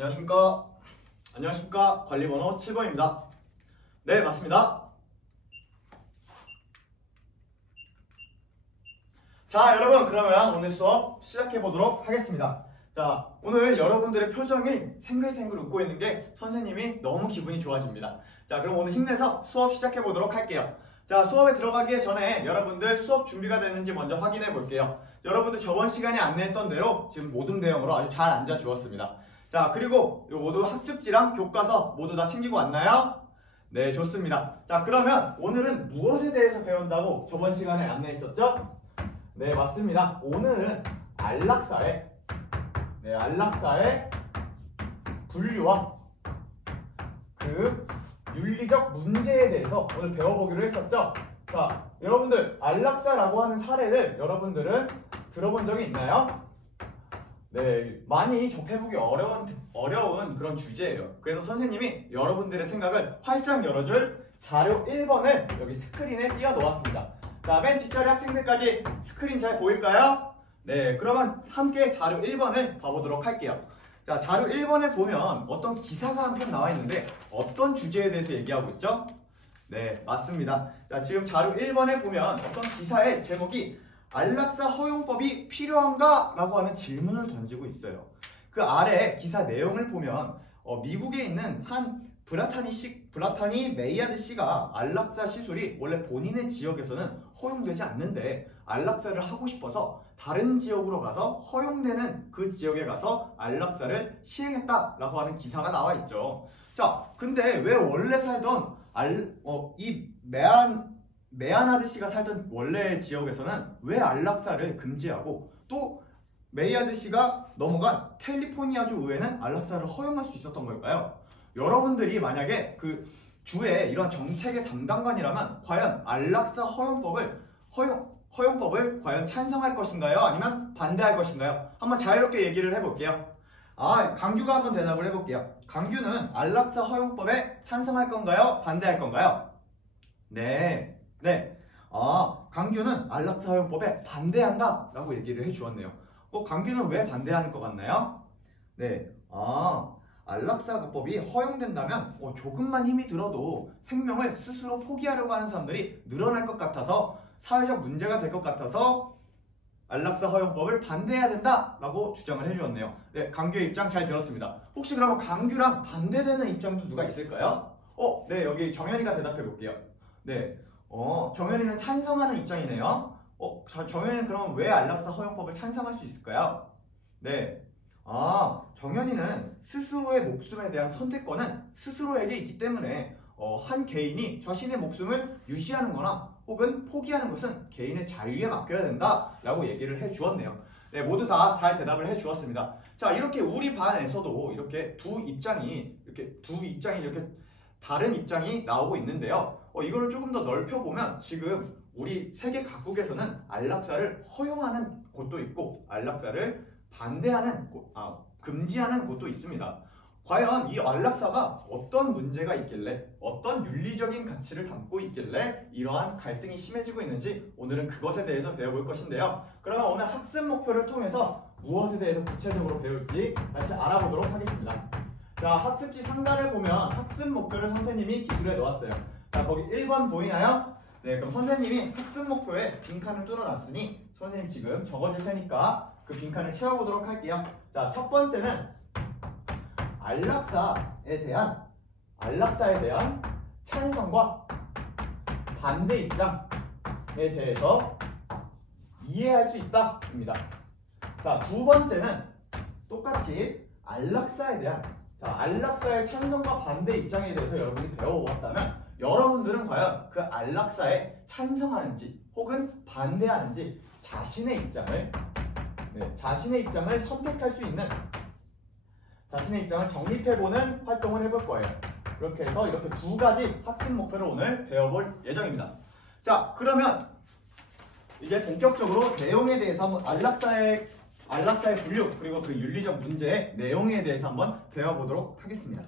안녕하십니까. 안녕하십니까. 관리번호 7번입니다. 네, 맞습니다. 자, 여러분, 그러면 오늘 수업 시작해 보도록 하겠습니다. 자, 오늘 여러분들의 표정이 생글생글 웃고 있는 게 선생님이 너무 기분이 좋아집니다. 자, 그럼 오늘 힘내서 수업 시작해 보도록 할게요. 자, 수업에 들어가기 전에 여러분들 수업 준비가 됐는지 먼저 확인해 볼게요. 여러분들 저번 시간에 안내했던 대로 지금 모둠 대형으로 아주 잘 앉아 주었습니다. 자, 그리고 모두 학습지랑 교과서 모두 다 챙기고 왔나요? 네, 좋습니다. 자, 그러면 오늘은 무엇에 대해서 배운다고 저번 시간에 안내했었죠? 네, 맞습니다. 오늘은 안락사의 분류와 그 윤리적 문제에 대해서 오늘 배워보기로 했었죠? 자, 여러분들 안락사라고 하는 사례를 여러분들은 들어본 적이 있나요? 네, 많이 접해보기 어려운 그런 주제예요. 그래서 선생님이 여러분들의 생각을 활짝 열어줄 자료 1번을 여기 스크린에 띄워 놓았습니다. 자, 맨 뒷자리 학생들까지 스크린 잘 보일까요? 네, 그러면 함께 자료 1번을 봐보도록 할게요. 자, 자료 1번에 보면 어떤 기사가 한 편 나와 있는데 어떤 주제에 대해서 얘기하고 있죠? 네, 맞습니다. 자, 지금 자료 1번에 보면 어떤 기사의 제목이 안락사 허용법이 필요한가? 라고 하는 질문을 던지고 있어요. 그 아래 기사 내용을 보면 미국에 있는 한 브라타니 메이아드 씨가 안락사 시술이 원래 본인의 지역에서는 허용되지 않는데 안락사를 하고 싶어서 다른 지역으로 가서 허용되는 그 지역에 가서 안락사를 시행했다라고 하는 기사가 나와 있죠. 자, 근데 왜 원래 살던 이 메아나드 씨가 살던 원래 지역에서는 왜 안락사를 금지하고 또 메이아드 씨가 넘어간 캘리포니아주 의회는 안락사를 허용할 수 있었던 걸까요? 여러분들이 만약에 그 주의 이런 정책의 담당관이라면 과연 안락사 허용법을 과연 찬성할 것인가요? 아니면 반대할 것인가요? 한번 자유롭게 얘기를 해볼게요. 강규가 한번 대답을 해볼게요. 강규는 안락사 허용법에 찬성할 건가요? 반대할 건가요? 네. 강규는 안락사 허용법에 반대한다 라고 얘기를 해주었네요. 강규는 왜 반대하는 것 같나요? 네. 안락사법이 허용된다면 조금만 힘이 들어도 생명을 스스로 포기하려고 하는 사람들이 늘어날 것 같아서 사회적 문제가 될 것 같아서 안락사 허용법을 반대해야 된다라고 주장을 해주었네요. 네, 강규의 입장 잘 들었습니다. 혹시 그러면 강규랑 반대되는 입장도 누가 있을까요? 네, 여기 정현이가 대답해 볼게요. 네, 정현이는 찬성하는 입장이네요. 정현이는 그럼 왜 안락사 허용법을 찬성할 수 있을까요? 네. 정현이는 스스로의 목숨에 대한 선택권은 스스로에게 있기 때문에 한 개인이 자신의 목숨을 유지하는 거나 혹은 포기하는 것은 개인의 자유에 맡겨야 된다라고 얘기를 해주었네요. 네, 모두 다 잘 대답을 해주었습니다. 자, 이렇게 우리 반에서도 이렇게 두 입장이 이렇게 다른 입장이 나오고 있는데요. 이거를 조금 더 넓혀보면 지금 우리 세계 각국에서는 안락사를 허용하는 곳도 있고 안락사를 금지하는 곳도 있습니다. 과연 이 안락사가 어떤 문제가 있길래 어떤 윤리적인 가치를 담고 있길래 이러한 갈등이 심해지고 있는지 오늘은 그것에 대해서 배워볼 것인데요. 그러면 오늘 학습 목표를 통해서 무엇에 대해서 구체적으로 배울지 같이 알아보도록 하겠습니다. 자, 학습지 상단을 보면 학습 목표를 선생님이 기술해 놓았어요. 자, 거기 1번 보이나요? 네, 그럼 선생님이 학습 목표에 빈칸을 뚫어놨으니 선생님 지금 적어줄 테니까 그 빈칸을 채워보도록 할게요. 자, 첫 번째는 안락사에 대한 찬성과 반대 입장에 대해서 이해할 수 있다입니다. 자, 두 번째는 똑같이 안락사의 찬성과 반대 입장에 대해서 여러분이 배워보았다면 여러분들은 과연 그 안락사에 찬성하는지 혹은 반대하는지 자신의 입장을 선택할 수 있는 자신의 입장을 정립해보는 활동을 해볼 거예요. 그렇게 해서 이렇게 두 가지 학습 목표를 오늘 배워볼 예정입니다. 자, 그러면 이제 본격적으로 내용에 대해서 한번 안락사의 분류 그리고 그 윤리적 문제의 내용에 대해서 한번 배워보도록 하겠습니다.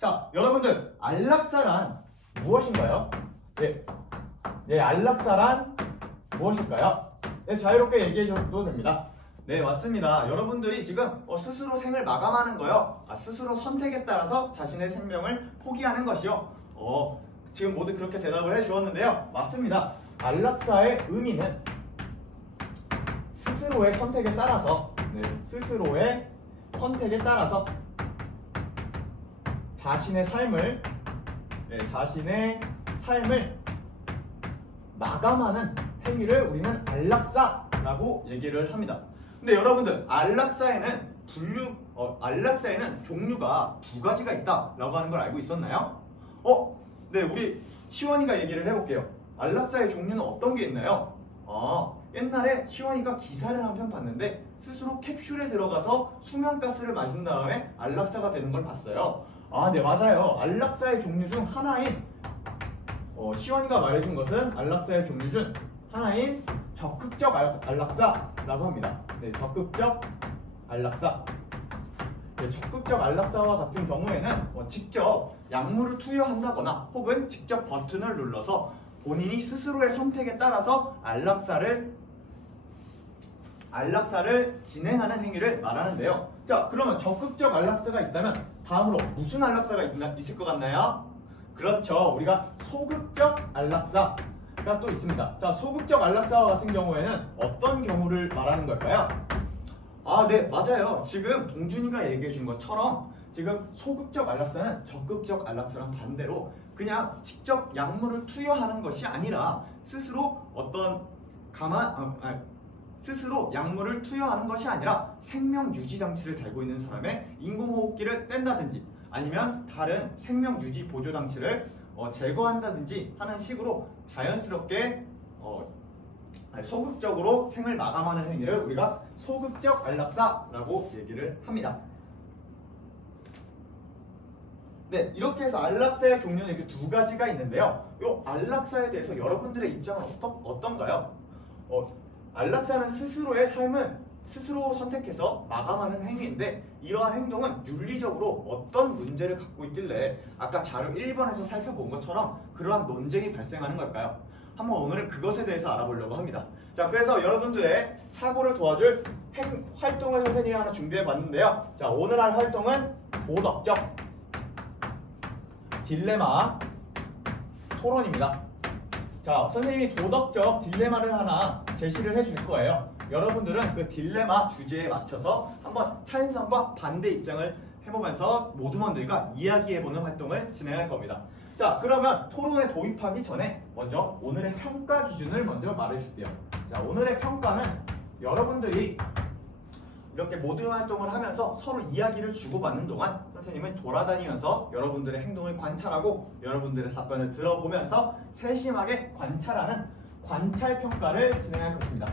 자, 여러분들 안락사란 무엇인가요? 네, 안락사란 무엇일까요? 네, 자유롭게 얘기해 줘도 됩니다. 네, 맞습니다. 여러분들이 지금 스스로 생을 마감하는 거요. 스스로 선택에 따라서 자신의 생명을 포기하는 것이요. 지금 모두 그렇게 대답을 해주었는데요. 맞습니다. 안락사의 의미는 스스로의 선택에 따라서, 스스로의 선택에 따라서 자신의 삶을 마감하는 행위를 우리는 안락사라고 얘기를 합니다. 근데 여러분들, 안락사에는 종류가 두 가지가 있다라고 하는 걸 알고 있었나요? 네, 우리 시원이가 얘기를 해볼게요. 안락사의 종류는 어떤 게 있나요? 옛날에 시원이가 기사를 한 편 봤는데 스스로 캡슐에 들어가서 수면가스를 마신 다음에 안락사가 되는 걸 봤어요. 네, 맞아요. 안락사의 종류 중 하나인 시원이가 말해준 것은 안락사의 종류 중 하나인 적극적 안락사라고 합니다. 네, 적극적 안락사. 네, 적극적 안락사와 같은 경우에는 직접 약물을 투여한다거나 혹은 직접 버튼을 눌러서 본인이 스스로의 선택에 따라서 안락사를 진행하는 행위를 말하는데요. 자, 그러면 적극적 안락사가 있다면 다음으로 무슨 안락사가 있을 것 같나요? 그렇죠. 우리가 소극적 안락사가 또 있습니다. 자, 소극적 안락사와 같은 경우에는 어떤 경우를 말하는 걸까요? 네, 맞아요. 지금 동준이가 얘기해 준 것처럼 지금 소극적 안락사는 적극적 안락사랑 반대로 그냥 직접 약물을 투여하는 것이 아니라 스스로 스스로 약물을 투여하는 것이 아니라 생명 유지 장치를 달고 있는 사람의 인공호흡기를 뗀다든지 아니면 다른 생명 유지 보조 장치를 제거한다든지 하는 식으로 자연스럽게 소극적으로 생을 마감하는 행위를 우리가 소극적 안락사라고 얘기를 합니다. 네, 이렇게 해서 안락사의 종류는 이렇게 두 가지가 있는데요. 이 안락사에 대해서 여러분들의 입장은 어떤가요? 안락사는 스스로의 삶을 스스로 선택해서 마감하는 행위인데 이러한 행동은 윤리적으로 어떤 문제를 갖고 있길래 아까 자료 1번에서 살펴본 것처럼 그러한 논쟁이 발생하는 걸까요? 한번 오늘은 그것에 대해서 알아보려고 합니다. 자, 그래서 여러분들의 사고를 도와줄 활동을 선생님이 하나 준비해 봤는데요. 자, 오늘 할 활동은 도덕적 딜레마 토론입니다. 자, 선생님이 도덕적 딜레마를 하나 제시를 해줄 거예요. 여러분들은 그 딜레마 주제에 맞춰서 한번 찬성과 반대 입장을 해보면서 모두만들과 이야기해보는 활동을 진행할 겁니다. 자, 그러면 토론에 도입하기 전에 먼저 오늘의 평가 기준을 먼저 말해줄게요. 자, 오늘의 평가는 여러분들이 이렇게 모든 활동을 하면서 서로 이야기를 주고받는 동안 선생님은 돌아다니면서 여러분들의 행동을 관찰하고 여러분들의 답변을 들어보면서 세심하게 관찰하는 관찰평가를 진행할 것입니다.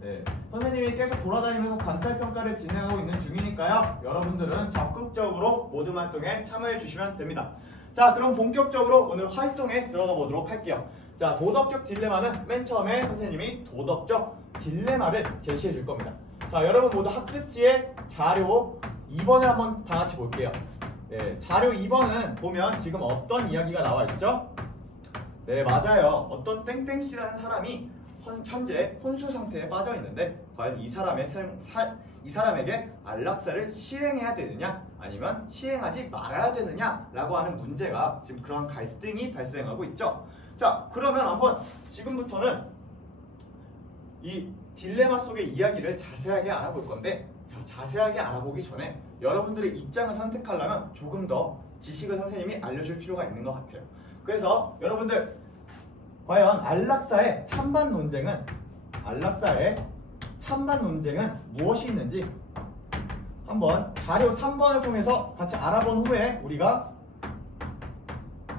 네, 선생님이 계속 돌아다니면서 관찰평가를 진행하고 있는 중이니까요. 여러분들은 적극적으로 모든 활동에 참여해 주시면 됩니다. 자, 그럼 본격적으로 오늘 활동에 들어가 보도록 할게요. 자, 도덕적 딜레마는 맨 처음에 선생님이 도덕적 딜레마를 제시해 줄 겁니다. 자, 여러분 모두 학습지에 자료 2번을 한번 다 같이 볼게요. 네, 자료 2번은 보면 지금 어떤 이야기가 나와 있죠? 네, 맞아요. 어떤 땡땡씨라는 사람이 현재 혼수 상태에 빠져 있는데 과연 이 사람에게 안락사를 시행해야 되느냐 아니면 시행하지 말아야 되느냐라고 하는 문제가 지금 그러한 갈등이 발생하고 있죠. 자, 그러면 한번 지금부터는 이 딜레마 속의 이야기를 자세하게 알아볼 건데, 자, 자세하게 알아보기 전에 여러분들의 입장을 선택하려면 조금 더 지식을 선생님이 알려줄 필요가 있는 것 같아요. 그래서 여러분들 과연 안락사의 찬반 논쟁은 무엇이 있는지 한번 자료 3번을 통해서 같이 알아본 후에 우리가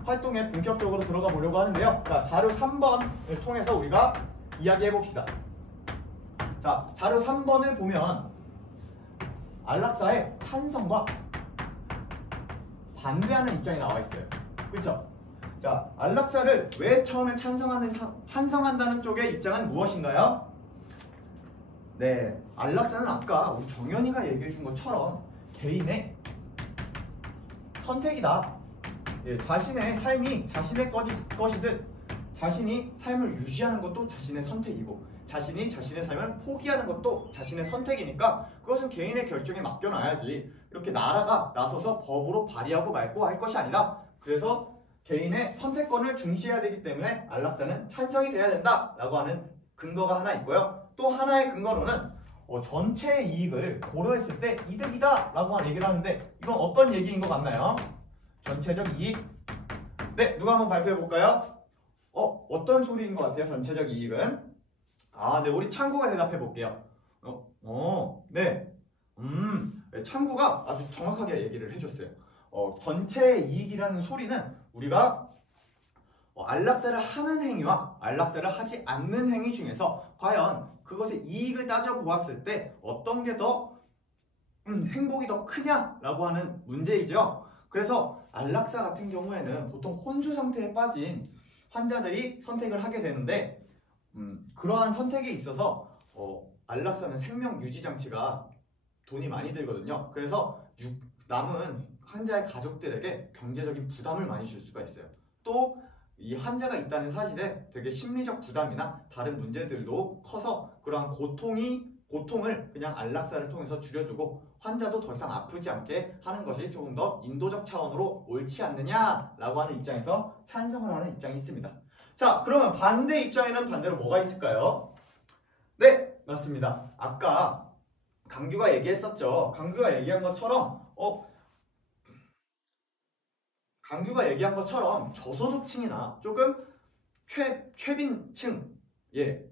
활동에 본격적으로 들어가 보려고 하는데요. 자, 자료 3번을 통해서 우리가 이야기해 봅시다. 자, 자료 3번을 보면 안락사의 찬성과 반대하는 입장이 나와 있어요. 그렇죠? 자, 안락사를 왜 처음에 찬성한다는 쪽의 입장은 무엇인가요? 네, 안락사는 아까 우리 정연이가 얘기해 준 것처럼 개인의 선택이다. 예, 자신의 삶이 자신의 것이듯 자신이 삶을 유지하는 것도 자신의 선택이고 자신이 자신의 삶을 포기하는 것도 자신의 선택이니까 그것은 개인의 결정에 맡겨놔야지 이렇게 나라가 나서서 법으로 발의하고 말고 할 것이 아니라 그래서 개인의 선택권을 중시해야 되기 때문에 안락사는 찬성이 돼야 된다라고 하는 근거가 하나 있고요. 또 하나의 근거로는 전체의 이익을 고려했을 때 이득이다 라고 하는 얘기를 하는데 이건 어떤 얘기인 것 같나요? 전체적 이익. 네, 누가 한번 발표해 볼까요? 어떤 소리인 것 같아요? 전체적 이익은? 네, 우리 창구가 대답해 볼게요. 네. 창구가 아주 정확하게 얘기를 해줬어요. 전체의 이익이라는 소리는 우리가 안락사를 하는 행위와 안락사를 하지 않는 행위 중에서 과연 그것의 이익을 따져보았을 때 어떤 게 더 행복이 더 크냐라고 하는 문제이죠. 그래서 안락사 같은 경우에는 보통 혼수 상태에 빠진 환자들이 선택을 하게 되는데 그러한 선택에 있어서 안락사는 생명 유지 장치가 돈이 많이 들거든요. 그래서 남은 환자의 가족들에게 경제적인 부담을 많이 줄 수가 있어요. 또 이 환자가 있다는 사실에 되게 심리적 부담이나 다른 문제들도 커서 그러한 고통을 그냥 안락사를 통해서 줄여주고 환자도 더 이상 아프지 않게 하는 것이 조금 더 인도적 차원으로 옳지 않느냐라고 하는 입장에서 찬성을 하는 입장이 있습니다. 자, 그러면 반대 입장에는 반대로 뭐가 있을까요? 네, 맞습니다. 아까 강규가 얘기했었죠. 강규가 얘기한 것처럼 저소득층이나 조금 최빈층,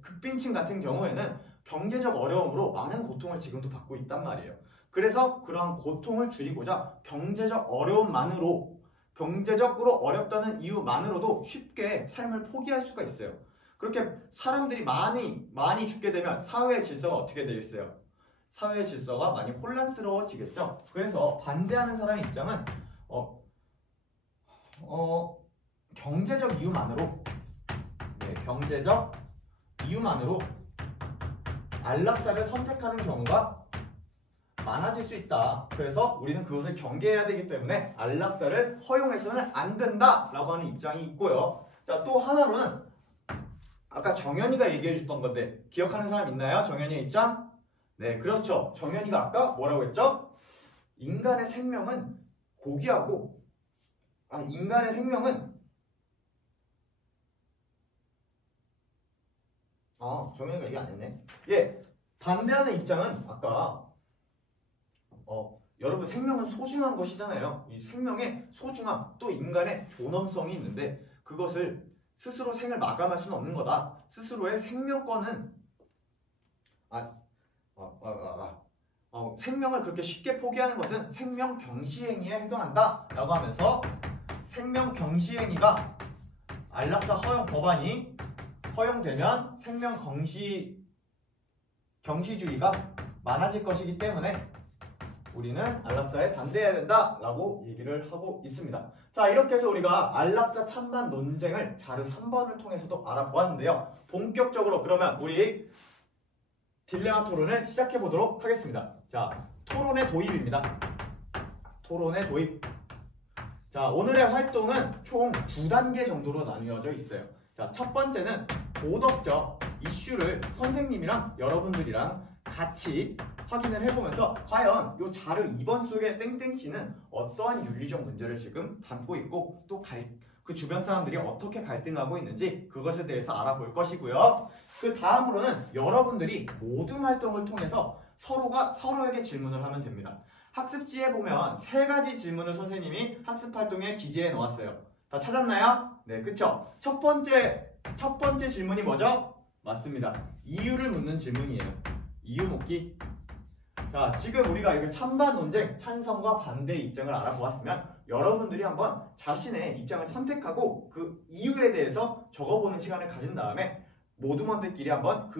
극빈층 같은 경우에는 경제적 어려움으로 많은 고통을 지금도 받고 있단 말이에요. 그래서 그러한 고통을 줄이고자 경제적으로 어렵다는 이유만으로도 쉽게 삶을 포기할 수가 있어요. 그렇게 사람들이 많이 죽게 되면 사회의 질서가 어떻게 되겠어요? 사회의 질서가 많이 혼란스러워지겠죠. 그래서 반대하는 사람의 입장은 경제적 이유만으로 안락사를 선택하는 경우가 많아질 수 있다. 그래서 우리는 그것을 경계해야 되기 때문에 안락사를 허용해서는 안 된다라고 하는 입장이 있고요. 자, 또 하나로는 아까 정현이가 얘기해 줬던 건데 기억하는 사람 있나요? 정현이의 입장? 네, 그렇죠. 정현이가 아까 뭐라고 했죠? 인간의 생명은 고귀하고 정현이가 얘기 안 했네. 반대하는 입장은 아까 여러분 생명은 소중한 것이잖아요. 이 생명의 소중함 또 인간의 존엄성이 있는데 그것을 스스로 생을 마감할 수는 없는 거다. 스스로의 생명권은 생명을 그렇게 쉽게 포기하는 것은 생명 경시행위에 해당한다 라고 하면서 생명 경시행위가 안락사 허용 법안이 허용되면 생명 경시주의가 많아질 것이기 때문에 우리는 안락사에 반대해야 된다라고 얘기를 하고 있습니다. 자, 이렇게 해서 우리가 안락사 찬반 논쟁을 자료 3번을 통해서도 알아보았는데요. 본격적으로 그러면 우리 딜레마 토론을 시작해 보도록 하겠습니다. 자, 토론의 도입입니다. 토론의 도입. 자, 오늘의 활동은 총 2단계 정도로 나뉘어져 있어요. 자, 첫 번째는 도덕적 이슈를 선생님이랑 여러분들이랑 같이 확인을 해보면서 과연 이 자료 2번 속의 땡땡씨는 어떠한 윤리적 문제를 지금 담고 있고 또 그 주변 사람들이 어떻게 갈등하고 있는지 그것에 대해서 알아볼 것이고요. 그 다음으로는 여러분들이 모둠 활동을 통해서 서로가 서로에게 질문을 하면 됩니다. 학습지에 보면 3가지 질문을 선생님이 학습 활동에 기재해 놓았어요. 다 찾았나요? 네, 그쵸? 첫 번째 질문이 뭐죠? 맞습니다. 이유를 묻는 질문이에요. 이유 묻기. 자, 지금 우리가 이렇게 찬반 논쟁, 찬성과 반대의 입장을 알아보았으면 여러분들이 한번 자신의 입장을 선택하고 그 이유에 대해서 적어보는 시간을 가진 다음에 모둠원들끼리 한번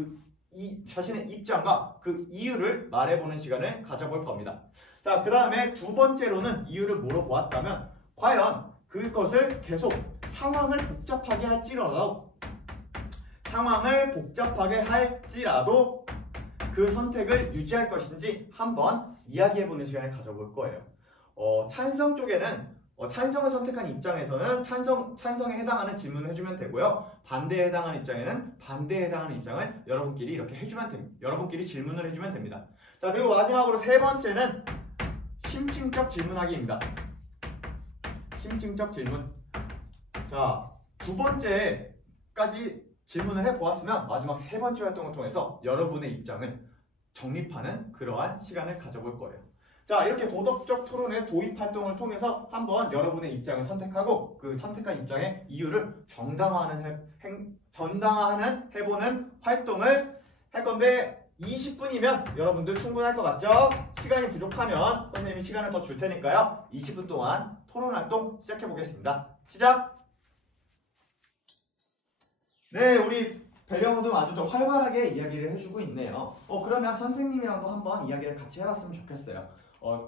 자신의 입장과 그 이유를 말해보는 시간을 가져볼 겁니다. 자, 그 다음에 두 번째로는 이유를 물어보았다면 과연 그것을 계속 상황을 복잡하게 할지라도 그 선택을 유지할 것인지 한번 이야기해보는 시간을 가져볼 거예요. 찬성 쪽에는 찬성을 선택한 입장에서는 찬성에 해당하는 질문을 해주면 되고요. 반대에 해당하는 입장에는 반대에 해당하는 입장을 여러분끼리 이렇게 해주면 됩니다. 여러분끼리 질문을 해주면 됩니다. 자, 그리고 마지막으로 세 번째는 심층적 질문하기입니다. 심층적 질문. 자, 두 번째까지 질문을 해보았으면 마지막 세 번째 활동을 통해서 여러분의 입장을 정립하는 그러한 시간을 가져볼 거예요. 자, 이렇게 도덕적 토론의 도입 활동을 통해서 한번 여러분의 입장을 선택하고 그 선택한 입장의 이유를 정당화하는 해보는 활동을 할 건데 20분이면 여러분들 충분할 것 같죠? 시간이 부족하면 선생님이 시간을 더 줄 테니까요. 20분 동안 토론 활동 시작해 보겠습니다. 시작! 네, 우리 배경호도 아주 좀 활발하게 이야기를 해주고 있네요. 그러면 선생님이랑도 한번 이야기를 같이 해봤으면 좋겠어요.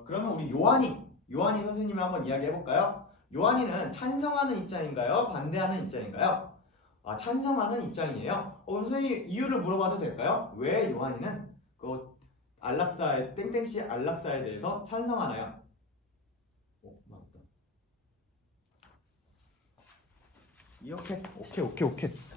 그러면 우리 요한이 선생님이 한번 이야기 해볼까요? 요한이는 찬성하는 입장인가요? 반대하는 입장인가요? 찬성하는 입장이에요. 선생님 이유를 물어봐도 될까요? 왜 요한이는 그 안락사에 땡땡씨 안락사에 대해서 찬성하나요? 맞다. 이렇게 오케이.